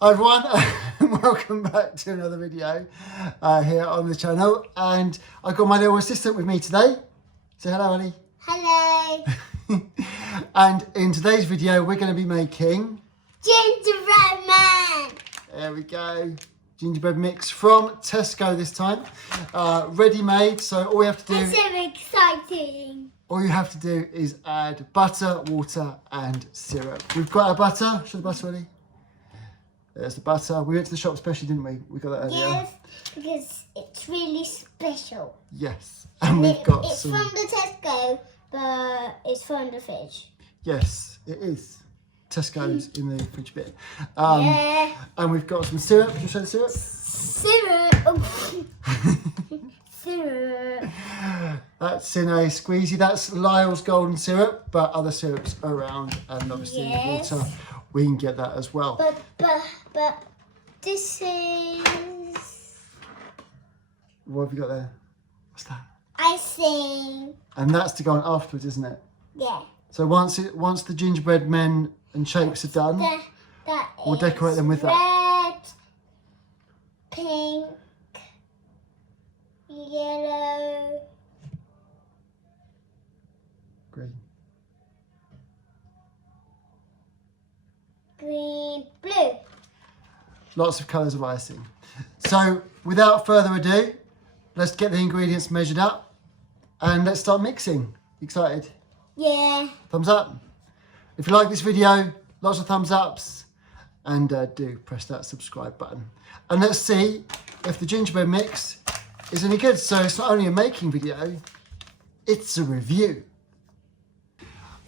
Hi everyone, welcome back to another video here on the channel, and I've got my little assistant with me today. Say hello, Annie. Hello. And in today's video we're going to be making Gingerbread man. there we go, gingerbread mix from Tesco this time, ready made. So all we have to do, That's so exciting. all you have to do is add butter, water and syrup. We've got our butter. Show the butter, Annie. There's the butter. We went to the shop specially, didn't we? We got that earlier. Yes, because it's really special. Yes, and we've got It's some. from the Tesco, but it's from the fridge. Yes, it is. Tesco's in the fridge bit. Yeah. And we've got some syrup. Can you show the syrup? Syrup. Oh. Syrup. That's in a squeezy. That's Lyle's golden syrup, but other syrups are around, and obviously Yes. water. We can get that as well. But this is What have you got there? What's that? icing. And that's to go on afterwards, isn't it? Yeah. So once the gingerbread men and shapes are done, That we'll decorate them with red, that. Pink, yellow, Green. green, blue. Lots of colours of icing. So without further ado, let's get the ingredients measured up and let's start mixing. Excited? Yeah. Thumbs up. If you like this video, lots of thumbs ups, and do press that subscribe button. And let's see if the gingerbread mix is any good. So it's not only a making video, it's a review.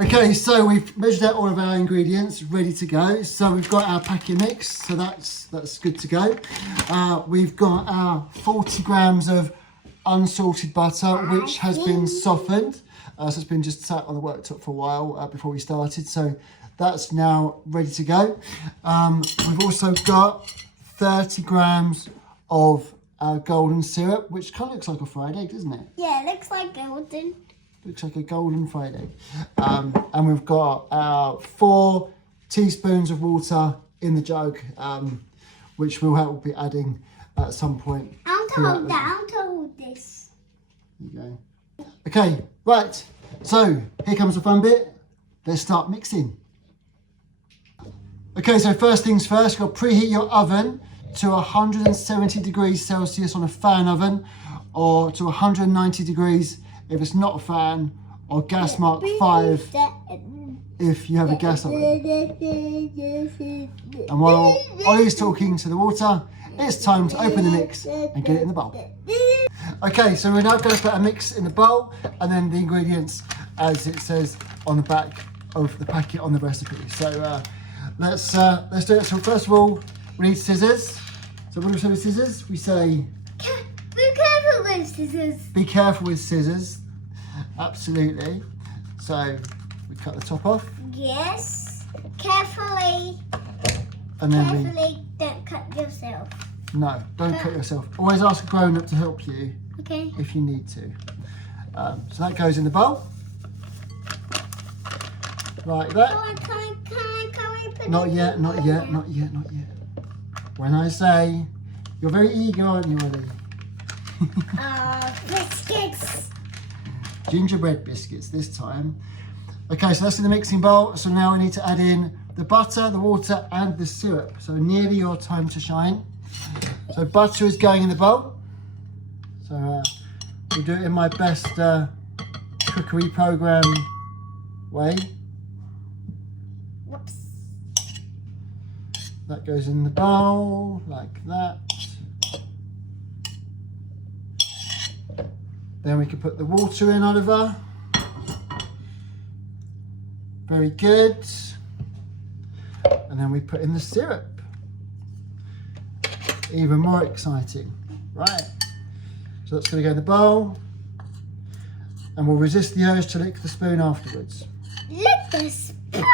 Okay, so we've measured out all of our ingredients, ready to go. So we've got our packing mix, so that's good to go. We've got our 40 grams of unsalted butter, which has been softened. So it's been just sat on the worktop for a while before we started. So that's now ready to go. We've also got 30 grams of our golden syrup, which kind of looks like a fried egg, doesn't it? Yeah, it looks like golden. Looks like a golden fried egg. And we've got our 4 teaspoons of water in the jug, which we'll be adding at some point. I want to hold that. I want to hold this. There you go. Okay, right. So here comes the fun bit. Let's start mixing. Okay, so first things first, you've got to preheat your oven to 170 degrees Celsius on a fan oven, or to 190 degrees if it's not a fan, or gas mark 5 if you have a gas oven. And while Ollie's talking to the water, it's time to open the mix and get it in the bowl. Okay, so we're now going to put a mix in the bowl, and then the ingredients as it says on the back of the packet on the recipe. So let's do it. So first of all, we need scissors. So when we say with scissors, we say Be careful with scissors. be careful with scissors. Absolutely. So we cut the top off, Yes. Carefully. and then Carefully. Don't cut yourself. no, don't cut yourself. Always ask a grown-up to help you Okay. if you need to. So that goes in the bowl, like that. Can we put Not it yet, in not there? yet, not yet, not yet. When I say, you're very eager, aren't you, Ollie? Biscuits. Gingerbread biscuits this time. Okay, so that's in the mixing bowl. So now we need to add in the butter, the water, and the syrup. So nearly your time to shine. So butter is going in the bowl. So we'll do it in my best cookery program way. Whoops. That goes in the bowl like that. Then we can put the water in, Oliver. Very good. And then we put in the syrup. Even more exciting. Right. So that's going to go in the bowl. And we'll resist the urge to lick the spoon afterwards. Lick the spoon.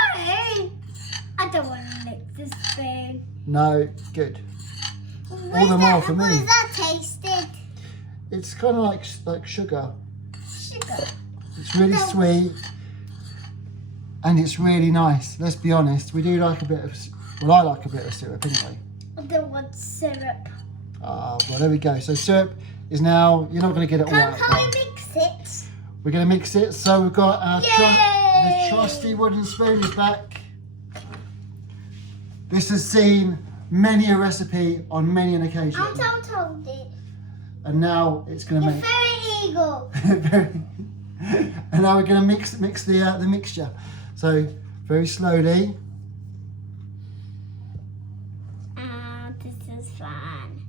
I don't want to lick the spoon. No, good. All the more for me. What does that tasted? It's kind of like sugar. Sugar. It's really sweet. And it's really nice. Let's be honest. We do like a bit of Well, I like a bit of syrup anyway. I don't want syrup. Well, there we go. So syrup is now, you're not going to get it all out. Can we mix it? We're going to mix it. So we've got our Yay! the trusty wooden spoon is back. This has seen many a recipe on many an occasion. I'm told it. And now it's going to The make... fairy eagle. And now we're going to mix the mixture. So very slowly. This is fun.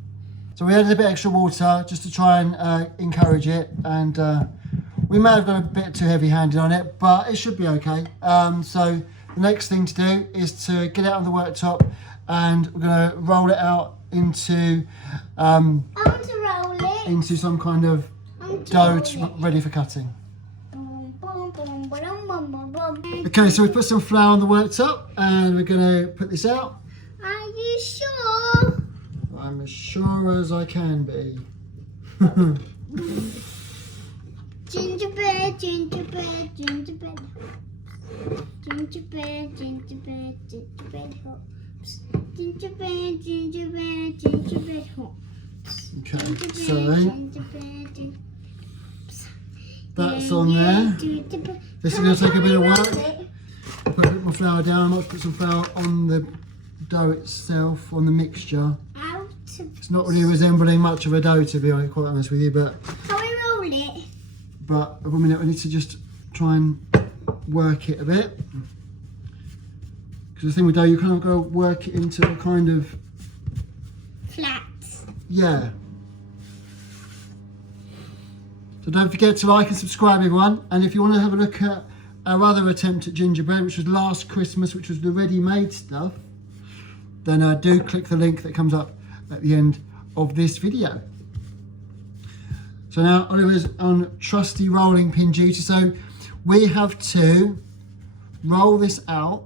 So we added a bit extra water just to try and encourage it, and we may have got a bit too heavy-handed on it, but it should be okay. So the next thing to do is to get it on the worktop, and we're going to roll it out into I want to roll it. into some kind of dough ready for cutting. Boom, boom, boom, boom, boom, boom, boom. Okay, so we put some flour on the worktop, and we're going to put this out. Are you sure? I'm as sure as I can be. Gingerbread, gingerbread, gingerbread. Gingerbread, gingerbread, gingerbread hops. Gingerbread, gingerbread, gingerbread hops. Okay, Gingerbread, so gingerbread, gingerbread. that's on there. This is going to take a bit of work. Put a bit more flour down. I might put some flour on the dough itself, on the mixture. It's not really resembling much of a dough, to be quite honest with you, but Can we roll it? a minute, we need to just try and work it a bit. Because the thing with dough, you kind of got to work it into a kind of, Flat. yeah. So don't forget to like and subscribe, everyone. And if you want to have a look at our other attempt at gingerbread, which was last Christmas, which was the ready-made stuff, then do click the link that comes up at the end of this video. So now Oliver's on trusty rolling pin duty. So we have to roll this out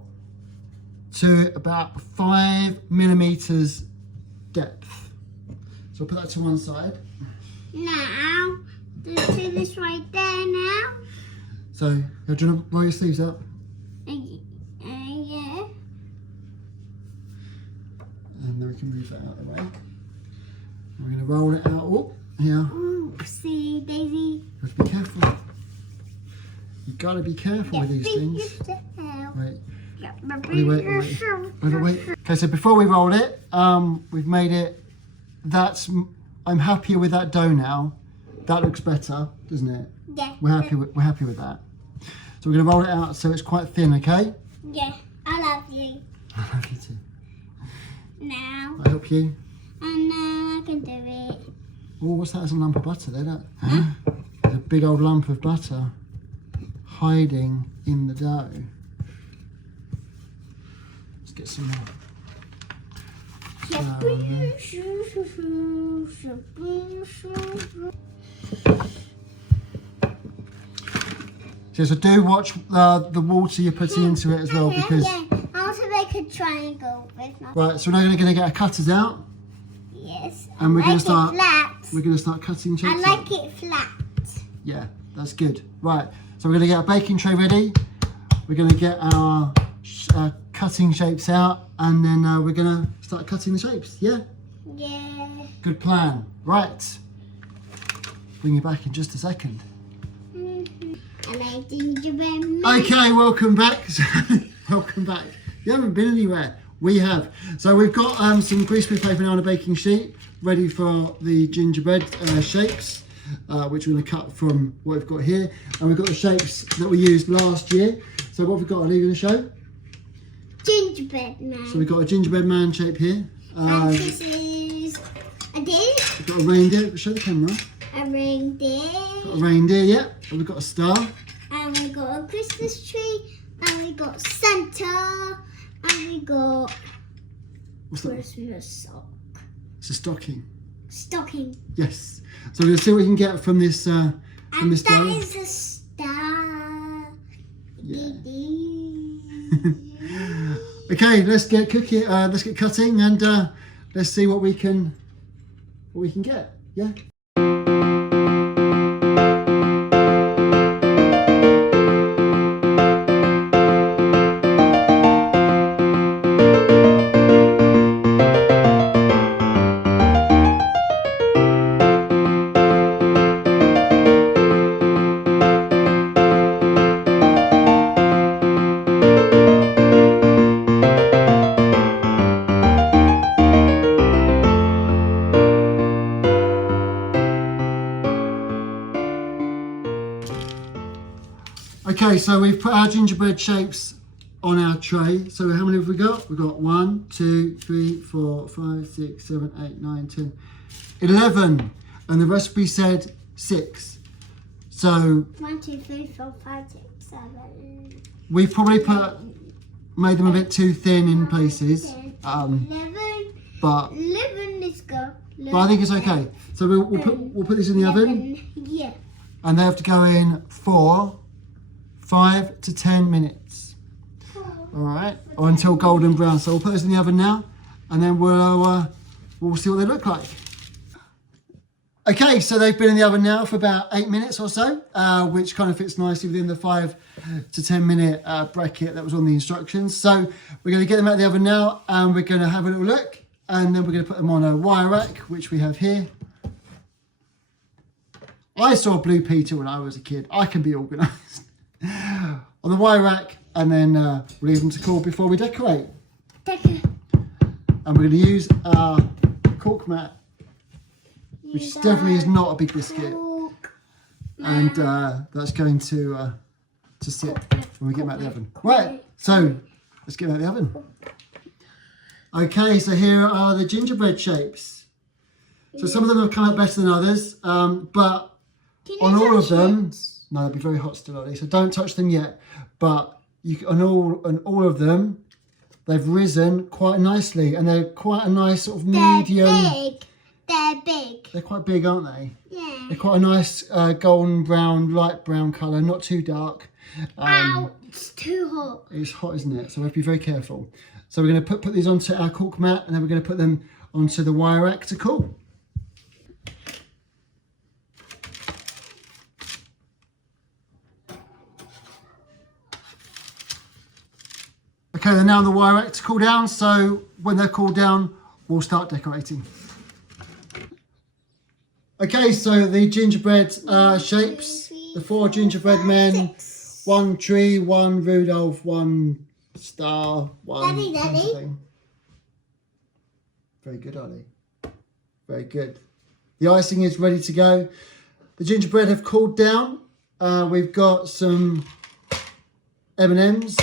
to about 5mm depth. So I'll put that to one side. Now, do this right there now. So do you want to roll your sleeves up? Yeah. And then we can move that out of the way. And we're going to roll it out. Oh, here. Oopsie daisy. You have to be careful. You've got to be careful with these things. Wait. Wait. Okay, so before we roll it, we've made it. I'm happier with that dough now. That looks better, doesn't it? Yeah. We're happy with that. So we're going to roll it out so it's quite thin, okay? Yeah. I love you. I love you too. Now. I help you. And now I can do it. Oh, what's that? There's a lump of butter there. There's a big old lump of butter hiding in the dough. Let's get some more. So do watch the water you're putting into it as well, because... Yeah, I want to make a triangle with my... Right, so we're now going to get our cutters out. Yes. And we're going like to start... it flat. We're going to start cutting shapes I like out. it flat. Yeah, that's good. Right, so we're going to get our baking tray ready. We're going to get our cutting shapes out, and then we're going to start cutting the shapes. Yeah? Yeah. Good plan. Right. Bring you back in just a second. I like gingerbread man. Okay, welcome back. Welcome back. You haven't been anywhere. We have. So we've got some greaseproof paper now on a baking sheet, ready for the gingerbread shapes, which we're going to cut from what we've got here. And we've got the shapes that we used last year. So what we've got, are you going to show? Gingerbread man. So we've got a gingerbread man shape here. And this is a deer. We've got a reindeer. Show the camera. A reindeer. Got a reindeer, yeah. And we've got a star. And we got a Christmas tree. And we got Santa. And we got What's that? Christmas sock. It's a stocking. Stocking. Yes. So we're going to see what we can get from this And this that dough. is a star. Yeah. Dee-dee. Okay, let's get cooking. Let's get cutting, and let's see what we can get. Yeah. Okay, so we've put our gingerbread shapes on our tray. So how many have we got? We've got 1, 2, 3, 4, 5, 6, 7, 8, 9, 10, 11. And the recipe said 6. So 1, 2, 3, 4, 5, 6, 7. we probably made them a bit too thin in places. 11. But 11, let's go. 11. But I think it's okay. So we'll put this in the oven, Yeah. and they have to go in for 5 to 10 minutes. All right, or until golden brown. So we'll put this in the oven now, and then we'll see what they look like. Okay, so they've been in the oven now for about 8 minutes or so, which kind of fits nicely within the 5 to 10 minute bracket that was on the instructions. So we're going to get them out of the oven now, and we're going to have a little look. And then we're going to put them on a wire rack, which we have here. I saw Blue Peter when I was a kid. I can be organised. On the wire rack, and then we'll leave them to cool before we decorate. And we're going to use our cork mat, which definitely is not a big biscuit. And that's going to sit when we get them out of the oven. Right, so let's get them out of the oven. Okay, so here are the gingerbread shapes. So some of them have come out better than others, but on all of them, no, they'll be very hot still, Ollie, so don't touch them yet. But on all of them, they've risen quite nicely, and they're quite a nice sort of medium. They're big. They're quite big, aren't they? Yeah. They're quite a nice golden brown, light brown colour, not too dark. Ow, it's too hot. It's hot, isn't it? So we have to be very careful. So we're going to put these onto our cork mat, and then we're going to put them onto the wire rack to cool. Okay, they're now on the wire rack to cool down. So when they're cooled down, we'll start decorating. Okay, so the gingerbread shapes, the 4 gingerbread men, 1 tree, 1 Rudolph, 1 star, 1 Daddy. Very good, Ollie. Very good. The icing is ready to go. The gingerbread have cooled down. We've got some M&Ms,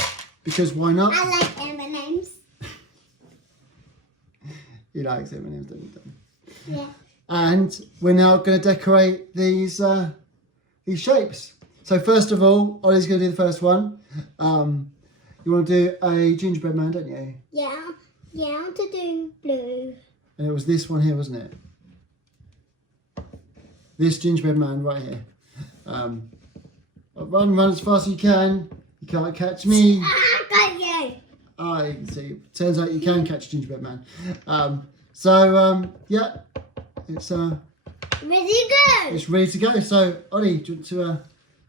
because why not? I like M&Ms. He likes M&Ms, don't you? Yeah. And we're now going to decorate these shapes. So first of all, Ollie's going to do the first one. You want to do a gingerbread man, don't you? Yeah. Yeah, I want to do blue. And it was this one here, wasn't it? This gingerbread man right here. Run as fast as you can. You can't catch me. Got you. Oh, you can see. Turns out you can catch a gingerbread man. Yeah, it's Ready to go? it's ready to go. So, Ollie, do you want to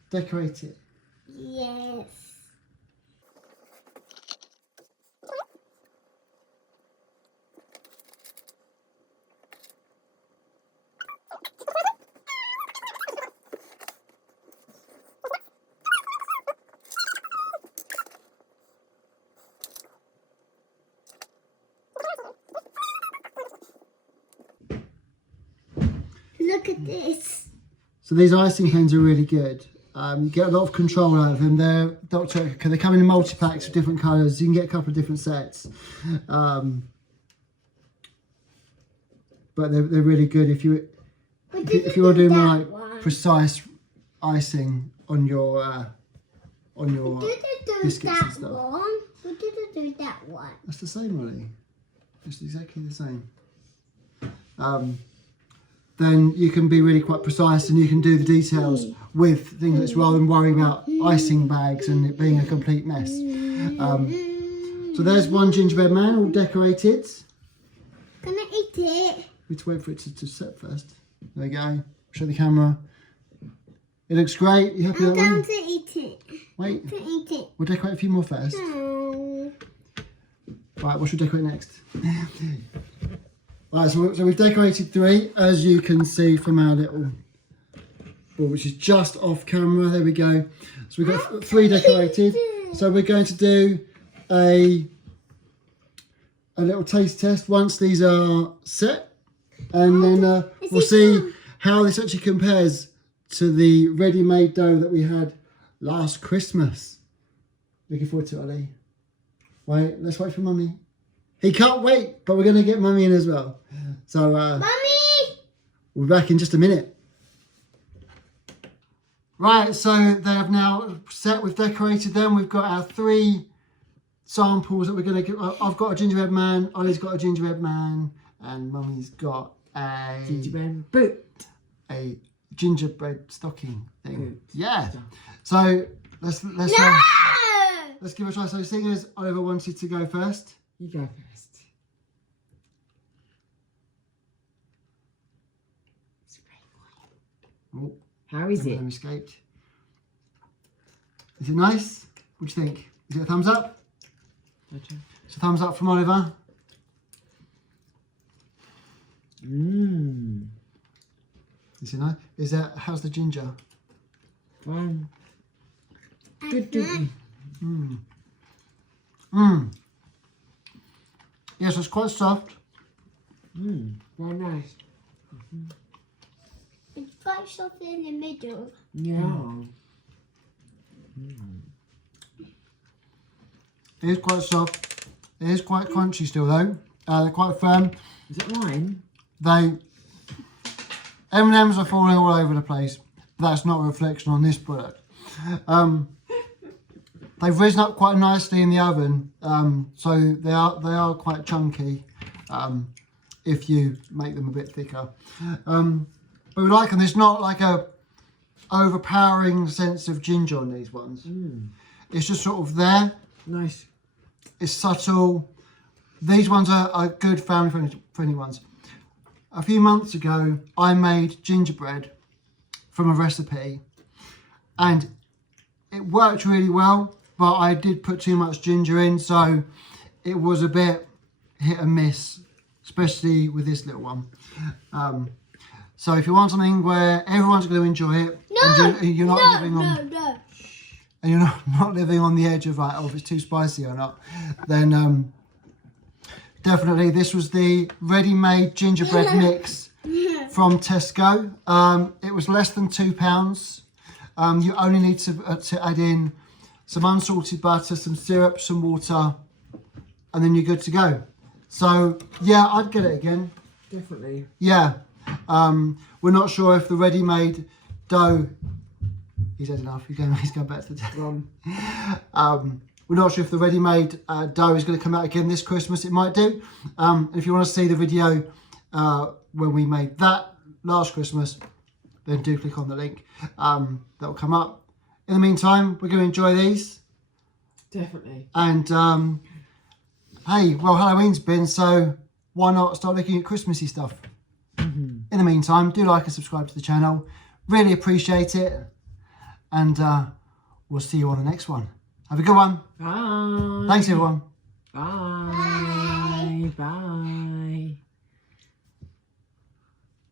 decorate it? Yes. Look at this. So these icing hens are really good. You get a lot of control out of them. They're Dr. They come in multi-packs of different colours. You can get a couple of different sets. But they're really good if you want to do more like precise icing on your biscuits and stuff. We didn't do that one. That's the same, Ollie. It's exactly the same. Then you can be really quite precise, and you can do the details with things rather than worry about icing bags and it being a complete mess. So there's one gingerbread man all decorated. Can I eat it? We have to wait for it to set first. There we go. Show the camera. It looks great. You happy I'm with that one? going to eat it. Wait. To eat it. We'll decorate a few more first. No. Right, what should we decorate next? Right, so we've decorated 3, as you can see from our little board, which is just off camera. There we go. So we've got 3 decorated. So we're going to do a little taste test once these are set, and then we'll see how this actually compares to the ready-made dough that we had Last Christmas. Looking forward to it, Ollie. Wait, let's wait for Mummy. He can't wait, but we're going to get Mummy in as well. So, Mummy! we'll be back in just a minute. Right, so they have now set, we've decorated them. We've got our 3 samples that we're going to get. I've got a gingerbread man, Ollie's got a gingerbread man, and Mummy's got a Gingerbread boot. A gingerbread stocking thing. Boot. Yeah. So let's No! let's give it a try. So seeing as Oliver wanted to go first. You go first. Oh, How is one of it? them escaped. Is it nice? What do you think? Is it a thumbs up? Gotcha. It's a thumbs up from Oliver. Mmm. Is it nice? Is that how's the ginger? Fun. Good, good. Mmm. Mmm. Yes, it's quite soft. Mmm. Very nice. It's quite soft in the middle. Yeah. It is quite soft. It is quite crunchy still though. They're quite firm. Is it mine? M&Ms are falling all over the place. That's not a reflection on this product. They've risen up quite nicely in the oven, so they are quite chunky if you make them a bit thicker. But we like them. There's not like a overpowering sense of ginger on these ones. It's just sort of there. Nice. It's subtle. These ones are good family friendly ones. A few months ago, I made gingerbread from a recipe, and it worked really well, but I did put too much ginger in, so it was a bit hit and miss, especially with this little one. So if you want something where everyone's going to enjoy it, and you're not living on, and you're not living on the edge of like, oh, if it's too spicy or not, then definitely this was the ready-made gingerbread mix from Tesco. It was less than £2. You only need to add in some unsalted butter, some syrup, some water, and then you're good to go. So yeah, I'd get it again. Definitely. Yeah. We're not sure if the ready-made dough. He's had enough. He's going back to the table. We're not sure if the ready-made dough is going to come out again this Christmas. It might do. And if you want to see the video when we made that last Christmas, then do click on the link. That will come up. In the meantime, we're going to enjoy these. Definitely. And hey, well, Halloween's been, so why not start looking at Christmassy stuff? In the meantime, do like and subscribe to the channel. Really appreciate it. And we'll see you on the next one. Have a good one. Bye. Thanks, everyone. Bye. Bye.